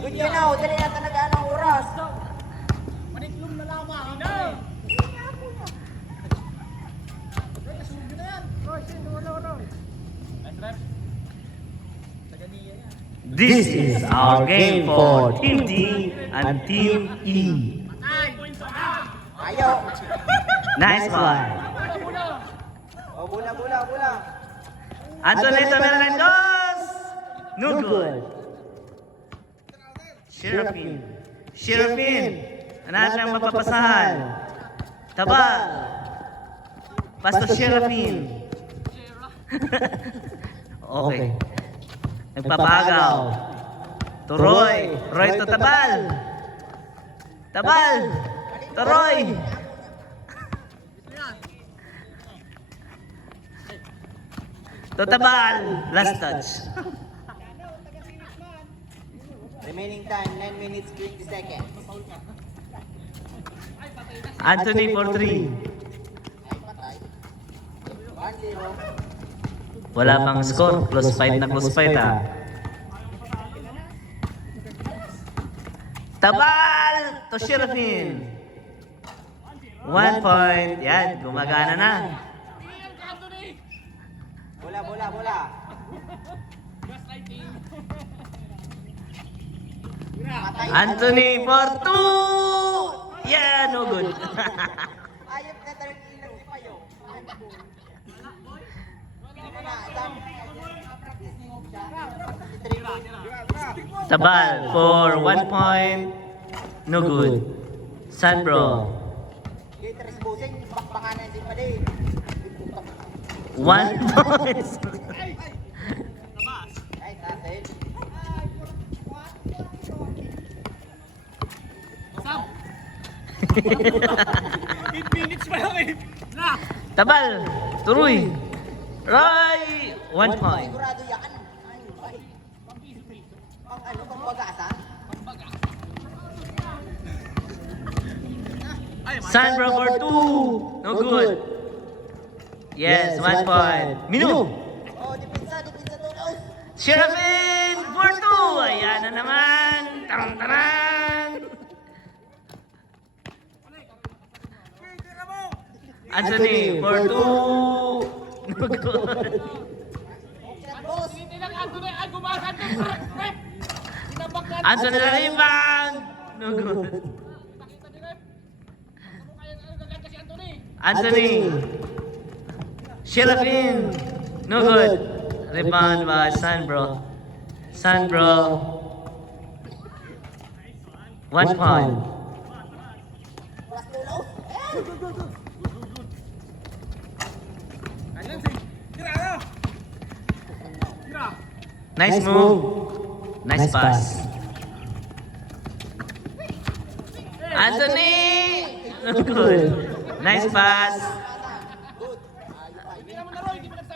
Good yun na, dali na talaga ng oras. Maniklong na lamang. This is our game for Team D and Team E. Ayaw. Nice one. Oh, bola. Antonito Merlendos. No good. Shirafin. Hanahan ng mapapasahan. Tabal. Pasto Shirafin. Okay. Nagpapagaw. Turoy. Roy to Tabal. Turoy. To Tabal. Last touch. Remaining time, 9 minutes, 20 seconds. Anthony for 3. Ay, patay. 1-0. Wala pang score. Close fight na close fight ha. Tabal to Shirafin. 1 point. Yan, gumagana na. Bola. Anthony for 2. Yeah, no good. Ayop na talagang ilang si Payo. Tabal for 1 point. No good. Sandbro. Gator Busing, bakbakan na si Pade. 1 point. Ay, tasin. Tabal. Turoy. Roy. 1 point. Sigurado yan. Ay. Pang pag-asa? Sandbro for 2. No good. Yes, 1 point. Minu. Oh, depensa doon. Shirafin for 2. Ayan na naman. Taran. Anthony for 2. No good. Anthony na rebound. No good. Anthony. Shirafin. No good. Rebound by Sandbro. 1 point. Nice move. Nice pass. Anthony. No good. Nice pass.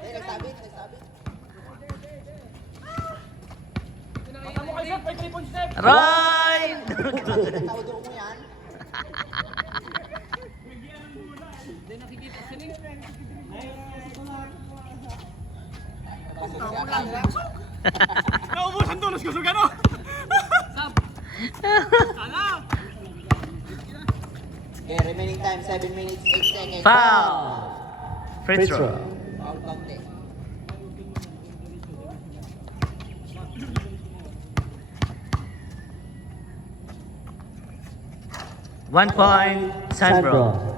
Nagsabit. Roy. No good. Tawad mo yan. Naubusan tulos ko sa gano. Okay, remaining time, 7 minutes, 8 seconds. Foul. Free throw. Foul counted. One point. Sandbro.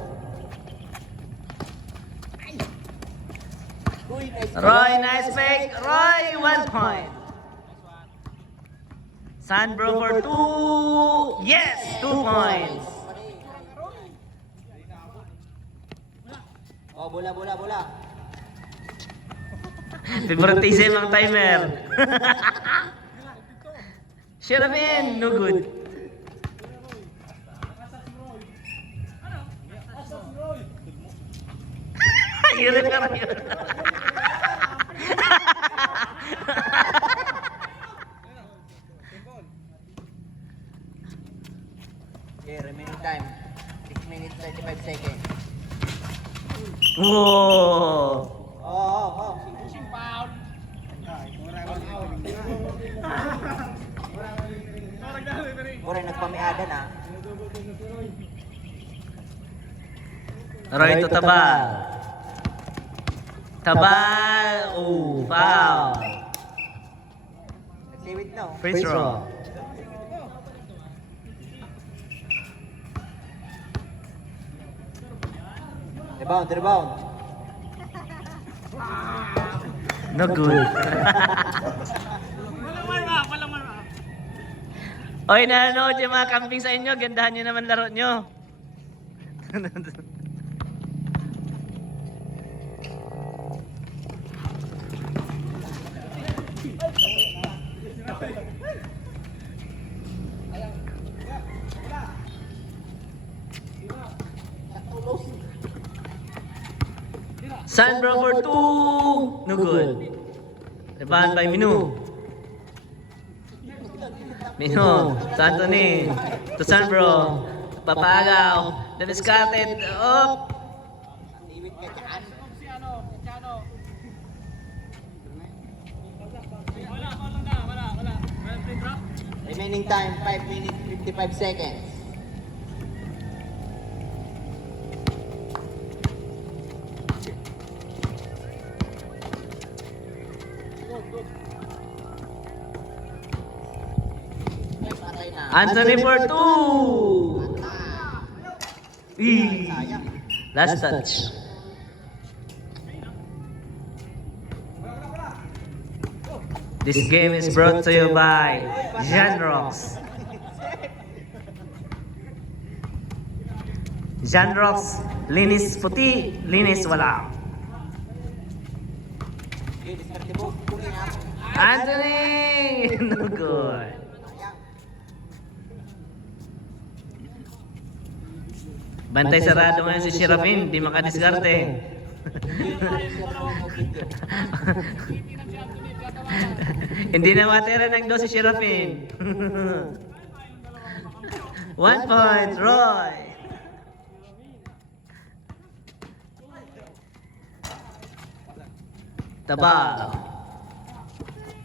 Roy, nice make. Roy, 1 point. Sandbro for 2. Yes, 2 points. Oh, bola. Favoritism ang timer. Shirafin, no good. Yun na yun. Okay, remaining time, 6 minutes, 35 seconds. Whoa. Oh. Remy Adan ah. Roy to Tabal. Tabal. Oh, foul. Let's see it now. Free throw. Rebound, rebound. No good. Walang warm up, walang warm up. Oy, nanonood yung mga camping sa inyo. Gandahan nyo naman laro nyo. Sandro for 2. No good. Rebound by Minu. Minu. To Anthony. To Sandro. Papagaw. The discarded. Up. Iwit ka dyan. Wala. Free drop. Remaining time, 5 minutes, 55 seconds. Patay na. Anthony for 2. Sayang. Last touch. This game is brought to you by Janrox. Janrox, linis puti, linis wala. Okay, diskarte mo. Kunin na. Anthony! No good. Sayang. Bantay sarado ngayon si Sherafin, di makadiskarte. Hindi na matira ng dos si Sherafin. 1 point, Roy. Tabal.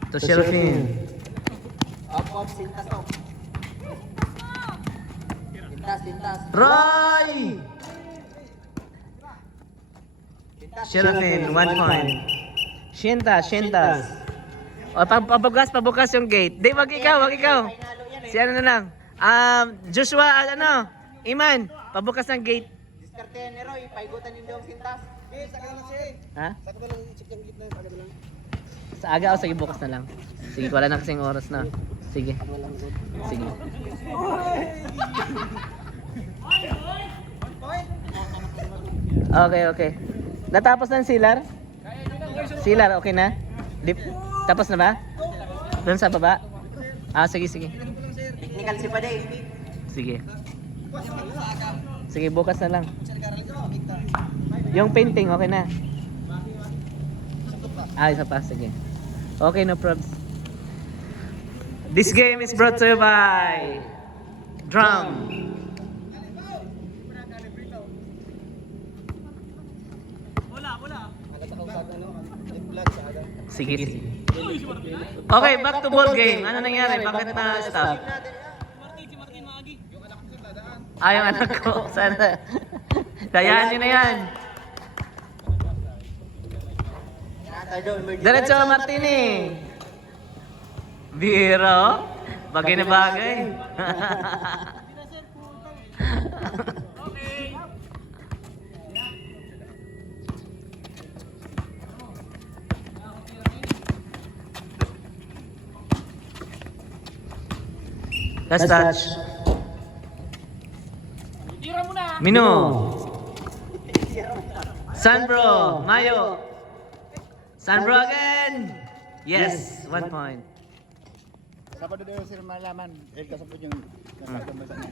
To Sherafin. Up, sintas to. Sintas. Roy! Sintas. Sherafin, 1 point. Shintas. O, pabukas yung gate. Di, wag ikaw. Si ano na lang. Joshua, Iman, pabukas ng gate. Diskarte ni Roy, paigutan ninyo ang sintas. Ha? Sa aga o sige, bukas na lang. Sige, wala na kasing oras na. Sige. Okay. Natapos na ang Silar? Silar, okay na? Tapos na ba? Doon sa baba? Sige. Technical si Paday. Sige, bukas na lang. Yung painting, okay na? Isa pa, sige. Okay, no probs. This game is brought to you by Drum. Wala. Sige. Okay, back to ball game. Ano nangyari? Bakit na stop? Si Martin Maagi. Yung anak ko. Sana. Dayaan nyo na yan. Diretso ka, Martini. Biro. Bagay na bagay. Okay. Last touch. Tira mo na. Mino. Sanbro. Mayo. Sanbro again. Yes, 1 point. Sabado daw sila malaman. Kasapod yung nasaktan mo sa niya.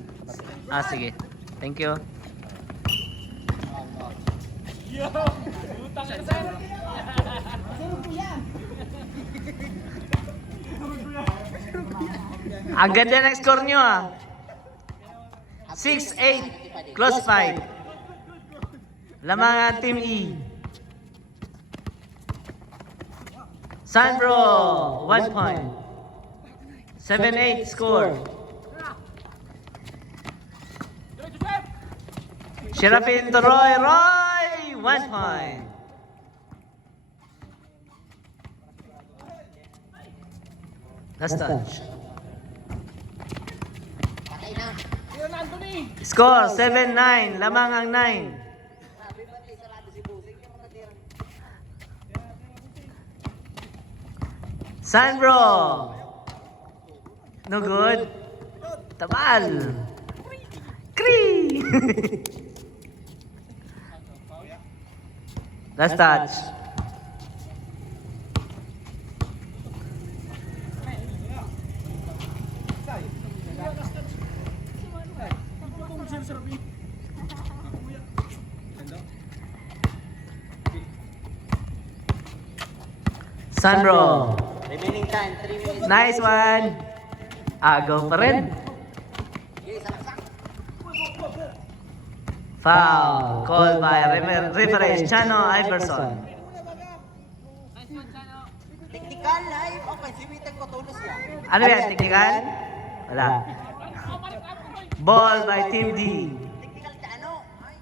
Sige. Thank you. Yo! Utang ka sir! Ang ganda ng score nyo 6-8. Close 5. Lamang Team E. Sanbro, 1 point. 7-8 score. Sherafin to Roy. Roy! 1 point. Last touch. Score 7-9. Lamang ang 9. Sandro. No good. Tabal. Kree. Last touch. Sandro. Remaining time, 3 minutes. Nice one. Agaw pa rin. Foul. Called by referee Chano Iverson. Technical live. Okay, siwitan ko tulos yan. Ano yan? Technical? Wala. Ball by Team D. Technical ka ano? Ay.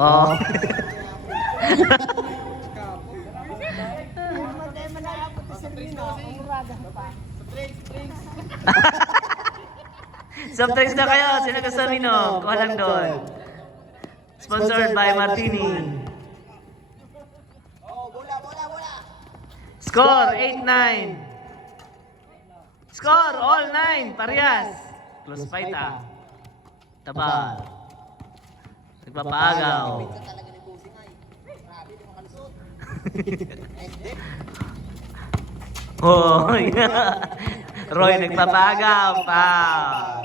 Oh. Soft drinks na kayo. Sino gusto minom? Kuha lang doon. Sponsored by Martini. Oh, bola, bola, bola. Score 8-9. Score all 9. Parehas. Close fight ah. Tabal. Nagpapaagaw. Pinsa talaga ni Bossing ay. Grabe, di makalusot. Oh, Roy nagpapaagaw. Foul.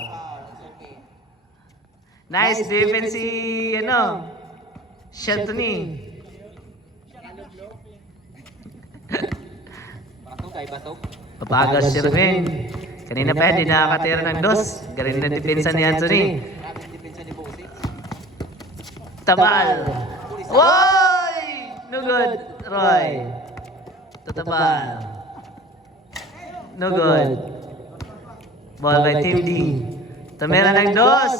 Okay. Nice defense si ano. Sheltony. Batok kay batok. Papaagaw si Ruben. Kanina pa hindi nakakatira ng dos. Galing na depensa ni Anthony. Grabe ang depensa ni Bossing. Tabal. Woy! No good, Roy. Tatabal. No good. Ball by Team D. Tumira ng dos.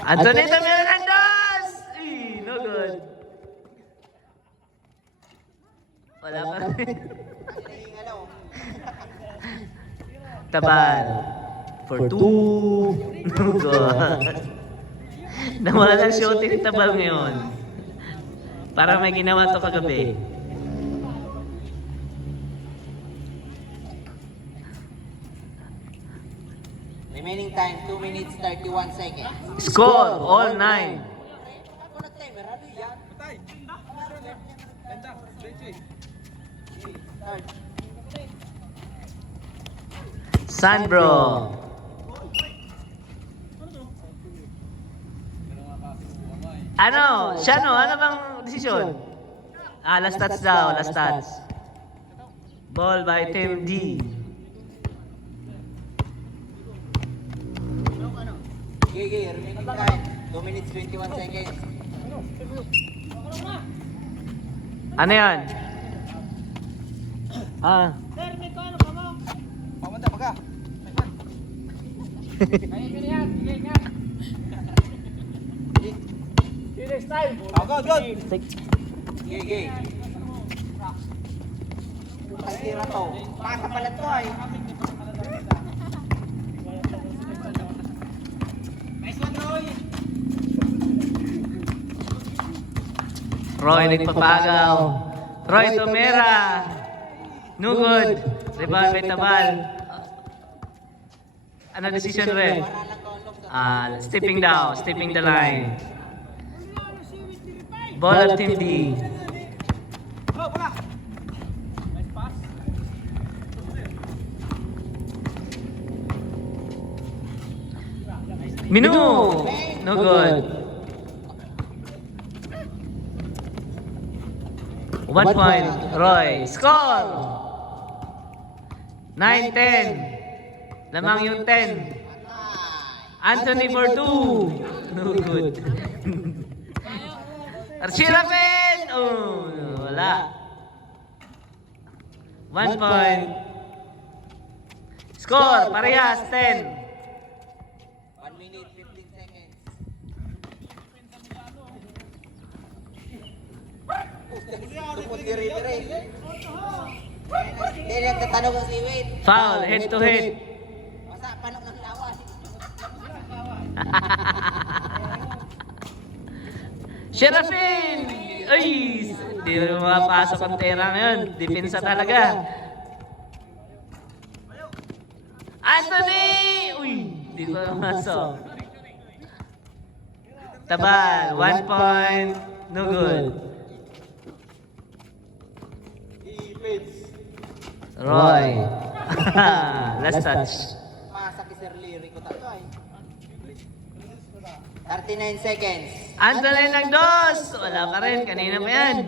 Anthony, tumira ng dos! No good. Wala pa rin. Naging ano. Tabal. For 2. No good. Nawala ng shooting ni Tabal ngayon. Parang may ginawa to kagabi. Remaining time, 2 minutes, 31 seconds. Score, all 9. Ako nag-timer, ano yan? Start. Sandro. Ano? Siya no? Ano bang desisyon? Last touch daw, last touch. Ball by Team D. GG, remaining time, 2 minutes, 21 seconds. Ano yan? Pamanda, baga. GG. Ang tira to. Pasa pala to ay. Roy nagpapagaw. Roy Tomera. No good. Rebound by Tabal. Ano decision rin? Stepping down, stepping the line. Ball of Team D. Minu! No good. 1 point, Roy. Score! 9-10. Lamang yung 10. Anthony for 2. No good. Archie Rafael! Oh, wala. 1 point. Score, parehas, 10. 1 minute, 15 seconds. Tupot dire-dire. Hindi nagtatanong ang siwit. Foul, head to head. Masa, panok ng lawas. Sherafin! Ay! Di mo mapasok ang tera ngayon. Depensa talaga. Anthony! Uy! Di ko masok. Tabal, 1 point. No good. Roy. Last touch. Masa ki Sir Leary ko tayo ay. 39 seconds. Anthony ng dos! Wala ka rin. Kanina pa yan.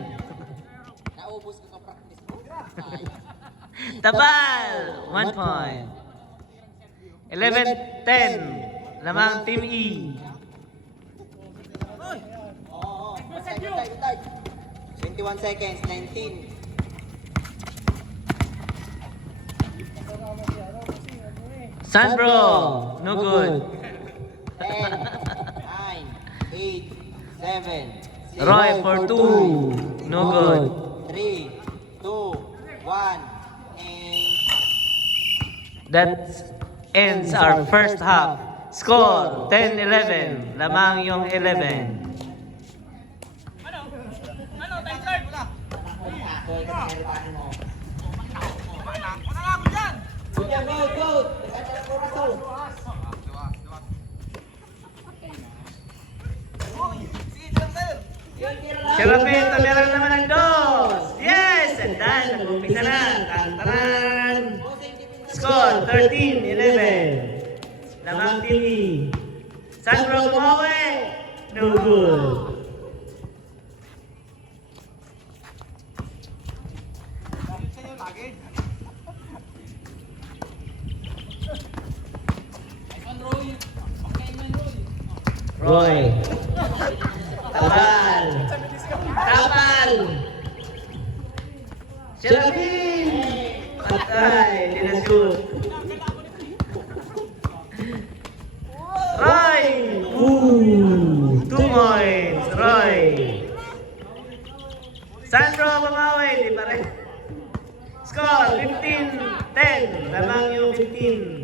Naubos ko ka practice mo. Tabal! 1 point. 11-10. Lamang Team E. Oo. Utay. 21 seconds, 19. Sandro! No good. 10, 9, 8, 7, 6, Roy for 2. No good. 3, 2, 1, and That ends our first half. Score 10-11. Lamang yung 11. Go! Sherafin, meron naman ng dos. Yes! And dahil nag-umpisa na. Tantaran! Score 13-11. Lamang Team E. Sandro bumawi. No good. Roy. Tabal. Tabal. Sherafin. Patay. Hindi na shoot. Roy. 2 points. Roy. Sandro bumawi. Di pa rin. Score 15-10. Lamang yung 15.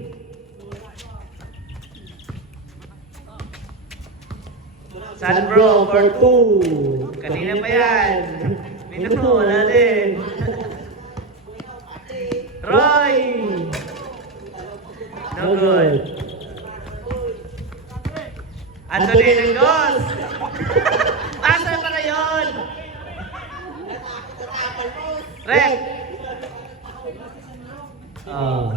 Sandro for 2. Kanina pa yan. Minuto, wala din. Roy! No good. Anthony ng dos. Asa pa na yun? Rek! Oh.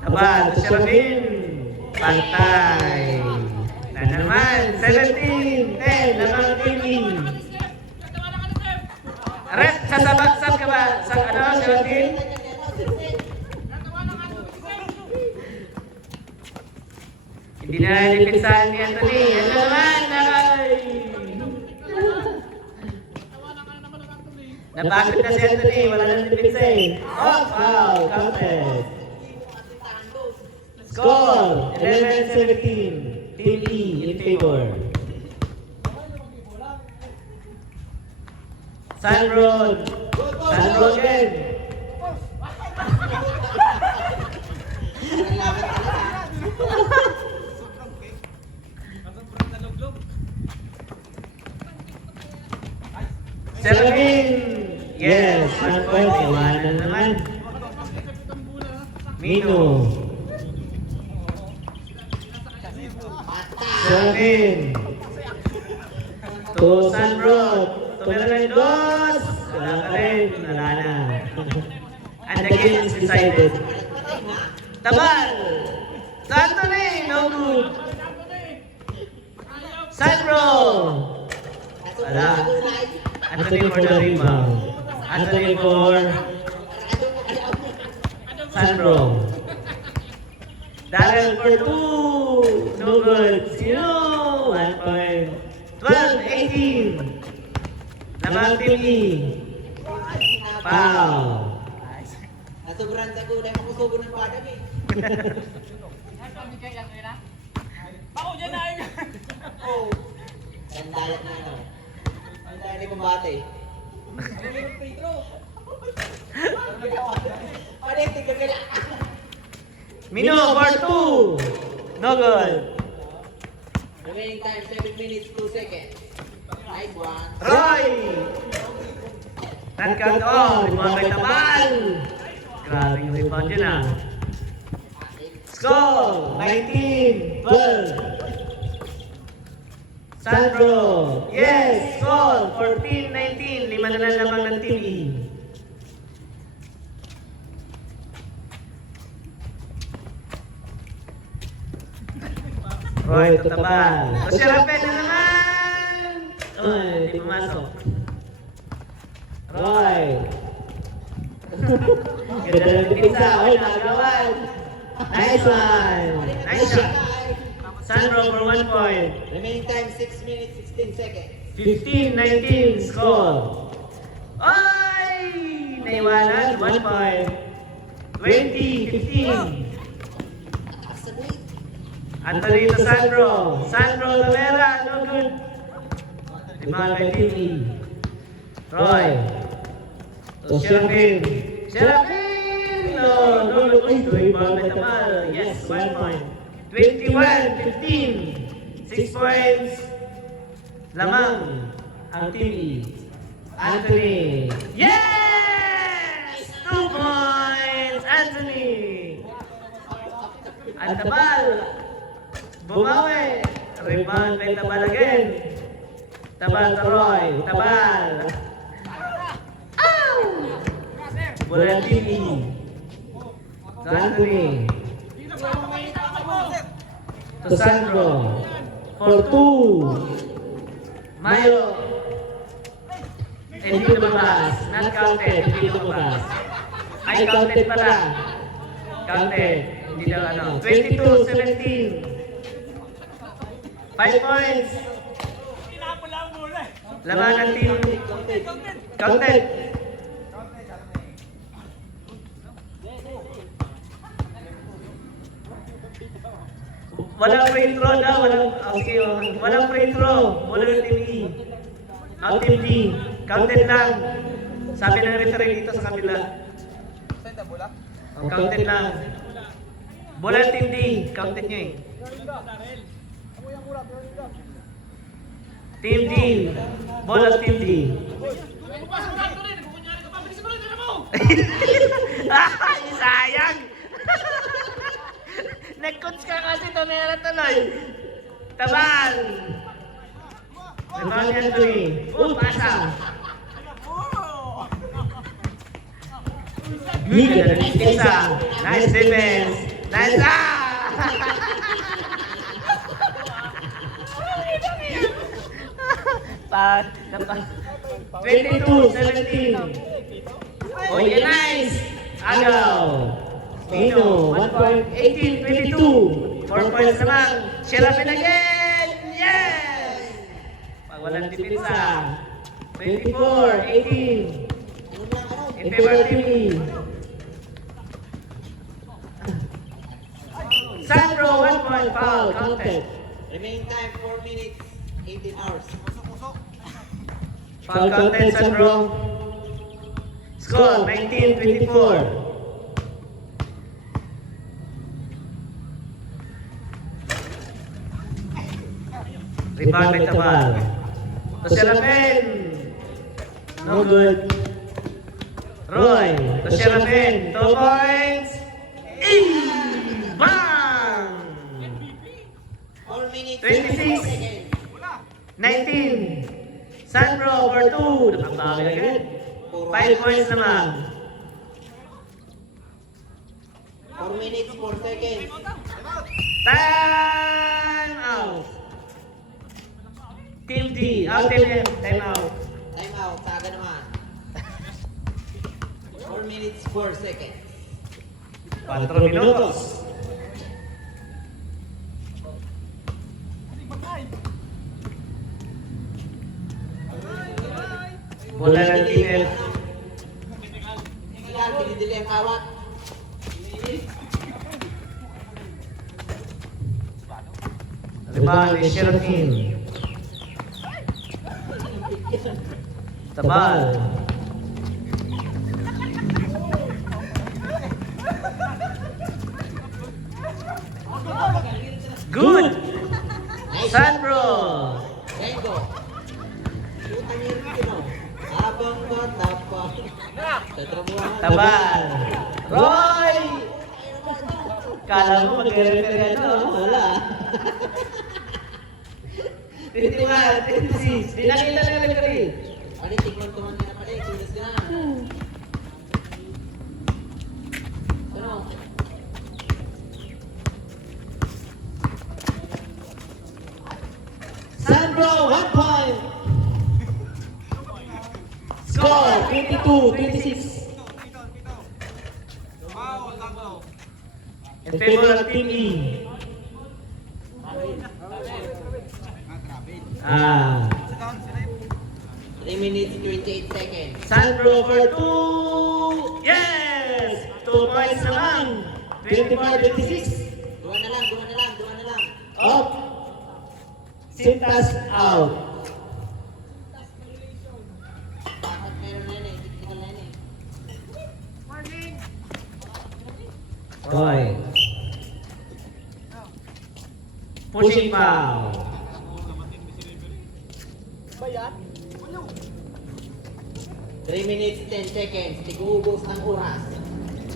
Tabal, Sherafin. Pantay. Na naman, 17-10. Lamang Team E. Rep, sasabak-sab ka ba? Sa ano, Sherafin? Hindi na nalipinsan ni Anthony. Ano naman? Ay! Napagod na si Anthony. Wala nang nalipinsa eh. Foul, counted. Score 11-17. Team E in favor. Sandro again. Sherafin. Yes, 1 point. Iwanan naman. Mino. Sherafin. To Sandro. Tumira ng dos. Wala ka rin. Wala na. And the game is decided. Tabal. Anthony. No good. Sandro. Wala. Anthony for the rebound. Anthony for Sandro. Darrell for 2. No good. Sino? 1 point. 12-18. Naman Team E. Foul. Sobrang sa gulay, makusugo ng badag eh. Oh. Ang dayat na yun. Ang dayat na kumbate. Palitin ka kaya. Mino for 2. No goal. Remaining time 7 minutes 2 seconds. Nice one. Roy! Not count all. Rebound by Tabal. Grabe yung rebound yun ah. Score! 19-12. Sandro! Yes! Score! 14-19. 5 na lang lamang ng Team E. Roy, tatabal. O si Rafael na naman! Uy, hindi pumasok. Roy! Ganda ng pizza. Uy, nakagawan. Nice one! Nice shot! Sandro for 1 point. Remaining time 6 minutes 16 seconds. 15-19 score. Ay! Naiwanan, 1 point. 20-15. Antonio Sandro. Sandro Lavera, no good. Rebound by Team E. Roy. To Serafin. Serafin! No, no, no. Rebound by Tamal. Yes, 1 point. 21-15. 6 points. Lamang ang Team E. Anthony. Yes! 2 points, Anthony. At Tabal. Bumawi. Rebound by Tabal again. Tabal to Roy. Tabal. Ow! Bola Team E. To Anthony. To Sandro. For 2. Mayo. Hindi lumabas. Not counted. Hindi lumabas. Ay, counted pala. Counted. Hindi daw ano. 22-17. 5 points. Laban ng team. Counted. Walang free throw daw. Walang free throw. Walang team E. Out team D. Counted lang. Sabi ng referee dito sa kabila. Counted lang. Bola team D. Counted nyo eh. Team D. Bola team D. Ay, sayang. Nag-coach ka kasi ito na tuloy. Tabal. Rebound yan to eh. Pasa. Good. Isa. Nice defense. Nice. Pas. 22-17. Oh, yeah, nice. Agaw. Mino, 1 point, 18-22. 4 points naman. Serafin again. Yes! Pag walang dipinsa. 24-18. In favor team E. Sandro, 1 point, foul, counted. Remaining time 4 minutes 18 hours. Foul counted, Sandro. Score, 19-24. Rebound by Tabal. To Serafin. No good. Roy. To Serafin. 2 points. Bang! 4 minutes 26. seconds. 19. Sandro for 2. Nakabagay agad. 5 points naman. 4 minutes 4 seconds. Time out. Team D. Out team M. Time out. Time out. Saga naman. 4 minutes 4 seconds. 4 minutos. Bola ng TF. Tingnan, dinidili ang kawat. Rebound ni Sherofin. Tabal. Good! Nice. Sandro! Rengo. Utang yun ko. Habang bata pa. Tatrabuhan. Tabal! Roy! Kala mo magre-refer ano? Wala. 21, 26. Di nakita na referee. Pare, tignan ko man na pare. Kulis ka na. Ano? Sandro, 1 point. Score, 22-26. In favor of Team E. Ah, 3 minutes, 28 seconds. Sandro for 2. Yes! 2 points naman. 24-26. Duwa na lang, duwa na lang, duwa na lang. Up. Sintas out. Bakit meron na yun eh? Technical na yun eh. Roy. Pushing foul. 3 minutes, 10 seconds. Tig-uubos ng oras.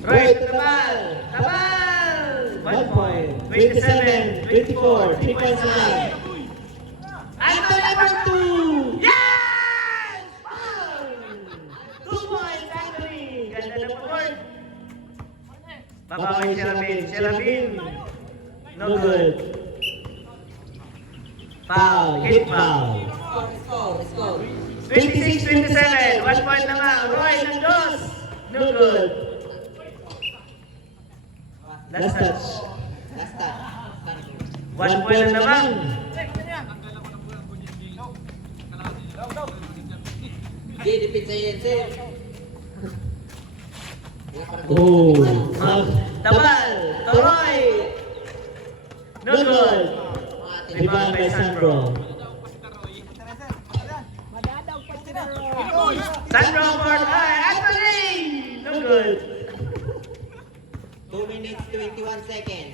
Roy, tabal! Tabal! 1 point. 27, 24. 3 points na lang. Anto number 2! Yes! 2 points, Anthony! Ganda na po, Lord. Babawi si Rabin. Si Rabin. No good. Foul. Hit foul. Score. 26-27. 1 point naman. Roy ng dos. No good. Last touch. Last time. 1 point na naman. Hindi, dipit sa yan, sir. Oh. Tabal. Toroy. No good. Rebound by Sandro. Sandro for Anthony. No good. 2 minutes, 21 seconds.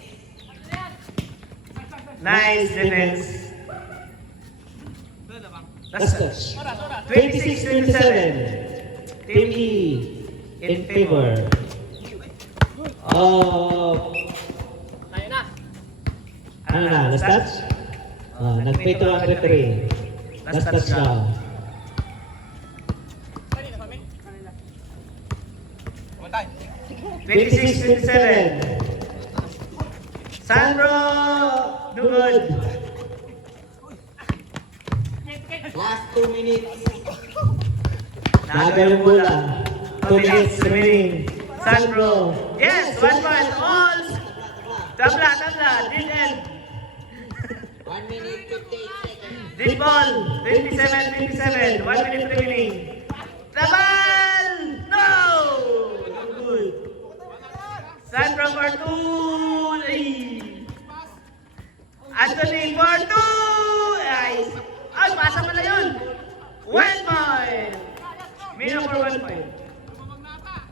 Nice defense. Last touch. 26-27. Team E in favor of... Ano na? Last touch? Nagpito ang referee. Last touch daw. Twenty-six, 27. Sandro, no good. Last 2 minutes. Naga yung bola. 2 minutes remaining. Sandro. Yes, 1 point. All. Tabla. Dead end. 1 minute, 58 seconds. Dead ball. 27-27. 1 minute remaining. Tabal! No! Good. Sandro for 2. Ay. Anthony for 2. Ay, pasa pala yun. 1 point. Mino for 1 point.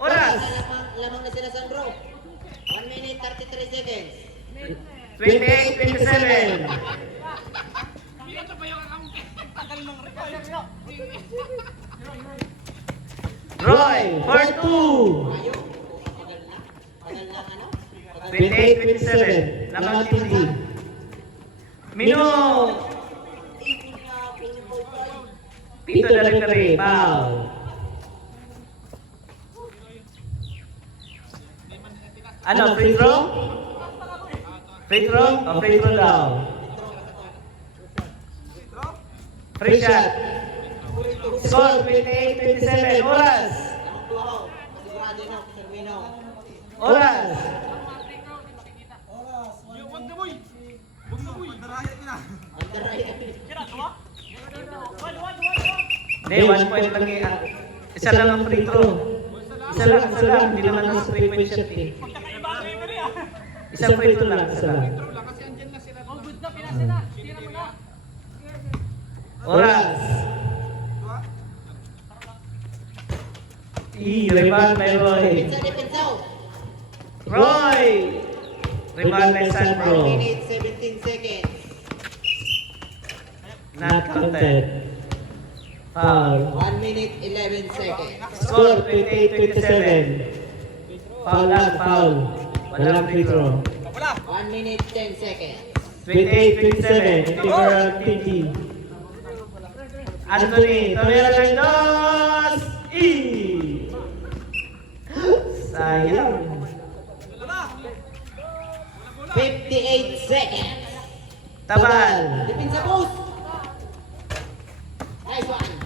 Oras. Lamang na sila, Sandro. 1 minute, 33 seconds. 28-27. Roy for 2. Ayaw. Pagal lang, ano? 28-27. Lamang TV. Mino. Pito na referee. Foul. Ano, free throw? Free throw? O free throw daw? Free shot. Score 28-27. Oras. Lamang tuwaw. Sigurado na, Servino. Oras. Under right. Hindi, 1 point lang eh. Isa lang ang free throw. Isa lang. Hindi naman mas 3 point shot eh. Isang free throw lang, isa lang. Oras. Rebound by Roy. Depensa, depensa. Roy! Rebound by 1 Sandro. minute, 17 seconds. Not counted. Foul. 1 minute, 11 seconds. Score 28-27. Foul lang, foul. Walang free throw. 1 minute, 10 seconds. 28-27 in favor of Team D. Anthony, tumira ng dos! Sayang. 58 seconds. Tabal. Depensa boost. Nice one.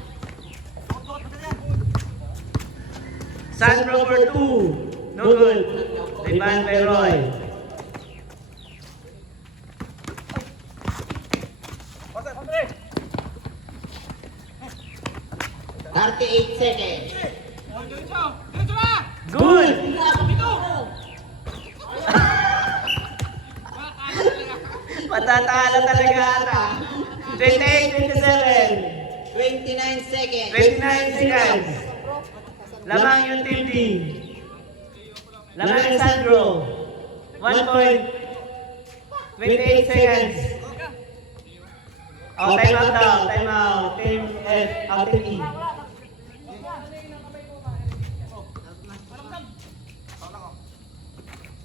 Sandro for 2. No good. Rebound by Roy. Thirty-eight seconds. Good! Matatalo talaga ata. 28-27. 29 seconds. 29 seconds. Lamang yung Team D. Lamang yung Sandro. 1 point. 28 seconds. Oh, time out daw. Time out. Team F. Team E.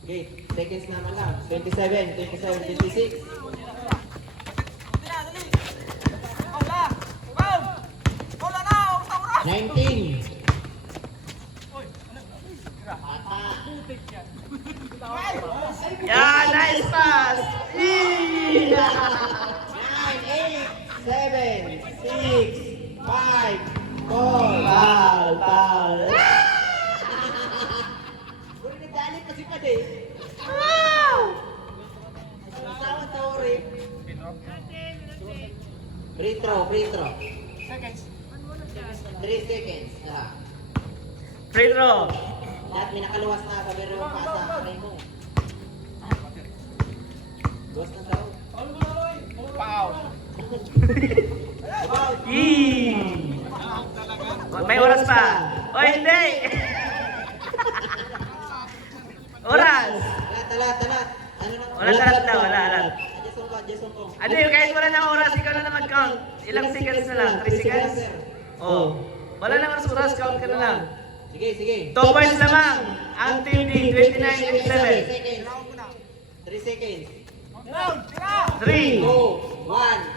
Okay, seconds naman lang. 27, 26. Nineteen. Yeah, nice pass. Yee! 9, 8, 7, 6, 5, 4. Foul, foul. Puro nagdali pa si Pade. Sama Tauri. Free throw, free throw. 3 seconds. Free throw. Lahat may nakaluwas na sa biro pa sa kamay mo. Luwas na daw. Yee! May oras pa. O hindi! Oras! Talat. Ano na? Wala talat na, wala alat. Adjust mo. Ano yun, kahit wala na oras, ikaw na mag count. Ilang seconds na lang? 3 seconds? Oh. Wala na oras, count ka na lang. Sige. 2 points lamang. Ang Team D, 29-27. 3 seconds. 3, 2, 1.